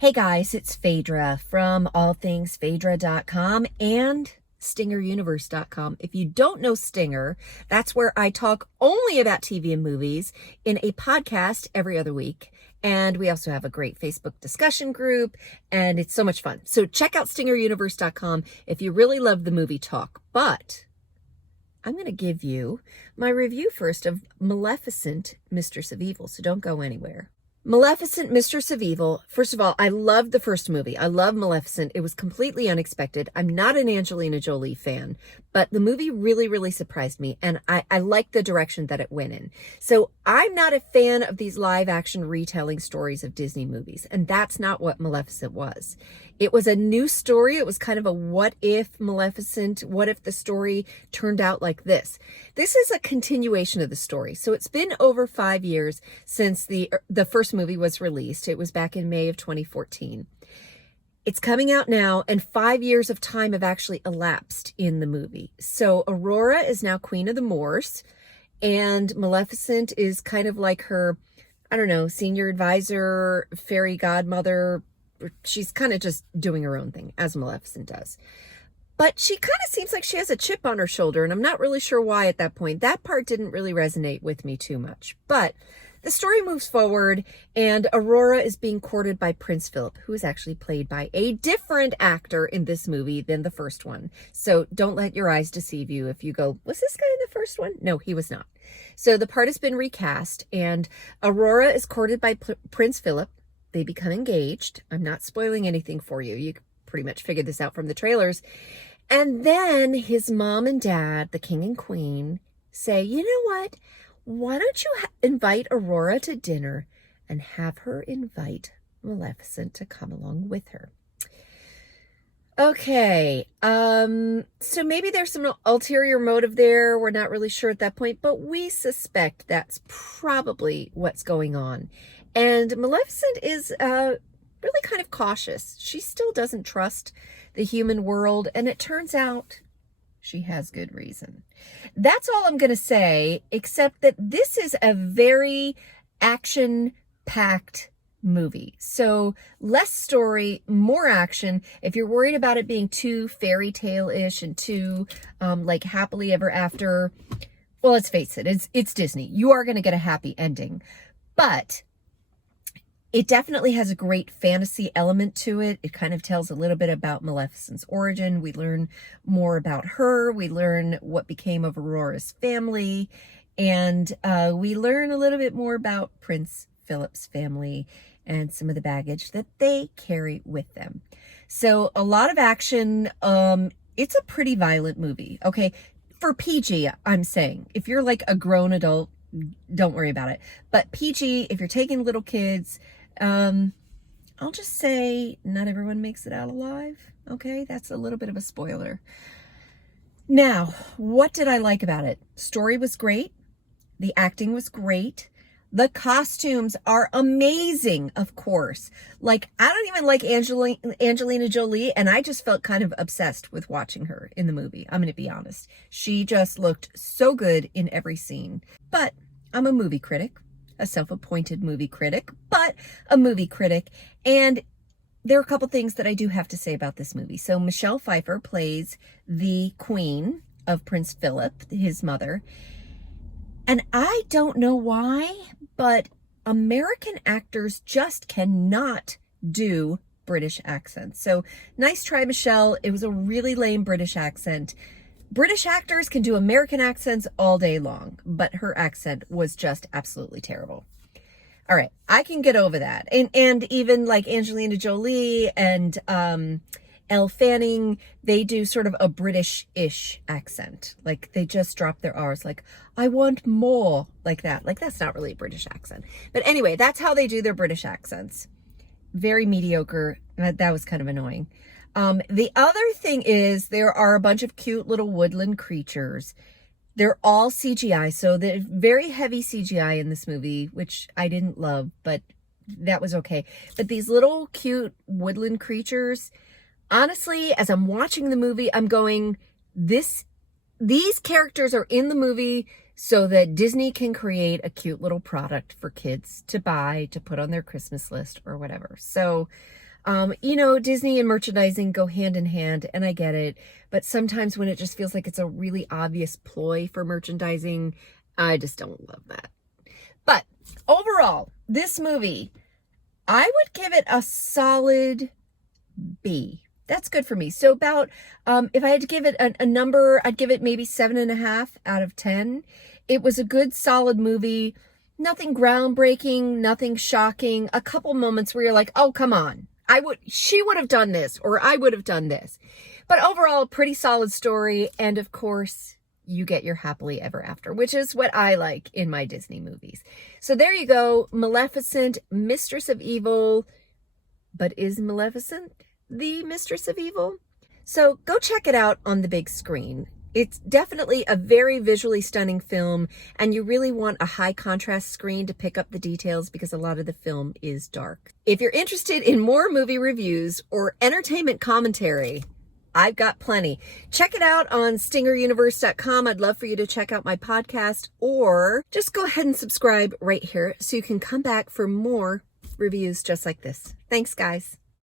Hey guys, it's Phaedra from allthingsphaedra.com and stingeruniverse.com. If you don't know Stinger, that's where I talk only about TV and movies in a podcast every other week. And we also have a great Facebook discussion group, and it's so much fun. So check out stingeruniverse.com if you really love the movie talk. But I'm going to give you my review first of Maleficent, Mistress of Evil, so don't go anywhere. Maleficent, Mistress of Evil. First of all, I loved the first movie. I love Maleficent. It was completely unexpected. I'm not an Angelina Jolie fan, but the movie really, really surprised me, and I liked the direction that it went in. So I'm not a fan of these live action retelling stories of Disney movies, and that's not what Maleficent was. It was a new story. It was kind of a what if Maleficent, what if the story turned out like this? This is a continuation of the story. So it's been over 5 years since the first movie was released. It was back in May of 2014. It's coming out now, and 5 years of time have actually elapsed in the movie. So Aurora is now Queen of the Moors, and Maleficent is kind of like her, I don't know, senior advisor, fairy godmother. She's kind of just doing her own thing, as Maleficent does. But she kind of seems like she has a chip on her shoulder, and I'm not really sure why at that point. That part didn't really resonate with me too much. But the story moves forward, and Aurora is being courted by Prince Philip, who is actually played by a different actor in this movie than the first one. So don't let your eyes deceive you if you go, was this guy in the first one? No, he was not. So the part has been recast, and Aurora is courted by Prince Philip. They become engaged. I'm not spoiling anything for you. You pretty much figured this out from the trailers. And then his mom and dad, the king and queen, say, you know what? Why don't you invite Aurora to dinner and have her invite Maleficent to come along with her? Okay, so maybe there's some ulterior motive there. We're not really sure at that point, but we suspect that's probably what's going on. And Maleficent is really kind of cautious. She still doesn't trust the human world, and it turns out she has good reason. That's all I'm going to say, except that this is a very action-packed movie. So less story, more action. If you're worried about it being too fairy tale-ish and too like happily ever after, well, let's face it, it's Disney. You are going to get a happy ending. But it definitely has a great fantasy element to it. It kind of tells a little bit about Maleficent's origin. We learn more about her. We learn what became of Aurora's family. And we learn a little bit more about Prince Philip's family and some of the baggage that they carry with them. So a lot of action. It's a pretty violent movie. Okay, for PG, I'm saying. If you're like a grown adult, don't worry about it. But PG, if you're taking little kids, I'll just say not everyone makes it out alive. Okay, that's a little bit of a spoiler. Now, what did I like about it? Story was great. The acting was great. The costumes are amazing, of course. Like, I don't even like Angelina Jolie, and I just felt kind of obsessed with watching her in the movie. I'm going to be honest. She just looked so good in every scene. But I'm a movie critic, a self-appointed movie critic, but a movie critic. And there are a couple things that I do have to say about this movie. So Michelle Pfeiffer plays the queen of Prince Philip, his mother. And I don't know why, but American actors just cannot do British accents. So nice try, Michelle. It was a really lame British accent. British actors can do American accents all day long, but her accent was just absolutely terrible. All right, I can get over that. And even like Angelina Jolie and Elle Fanning, they do sort of a British-ish accent. Like they just drop their R's, like, I want more, like that. Like that's not really a British accent. But anyway, that's how they do their British accents. Very mediocre. That was kind of annoying. The other thing is there are a bunch of cute little woodland creatures. They're all CGI, so there's very heavy CGI in this movie, which I didn't love, but that was okay. But these little cute woodland creatures, honestly, as I'm watching the movie, I'm going, these characters are in the movie so that Disney can create a cute little product for kids to buy, to put on their Christmas list or whatever. So You know, Disney and merchandising go hand in hand, and I get it. But sometimes when it just feels like it's a really obvious ploy for merchandising, I just don't love that. But overall, this movie, I would give it a solid B. That's good for me. So about, if I had to give it a number, I'd give it maybe 7.5 out of 10. It was a good, solid movie. Nothing groundbreaking, nothing shocking. A couple moments where you're like, oh, come on. She would have done this, or I would have done this. But overall, pretty solid story. And of course, you get your happily ever after, which is what I like in my Disney movies. So there you go. Maleficent, Mistress of Evil. But is Maleficent the Mistress of Evil? So go check it out on the big screen. It's definitely a very visually stunning film, and you really want a high contrast screen to pick up the details because a lot of the film is dark. If you're interested in more movie reviews or entertainment commentary, I've got plenty. Check it out on stingeruniverse.com. I'd love for you to check out my podcast, or just go ahead and subscribe right here so you can come back for more reviews just like this. Thanks, guys.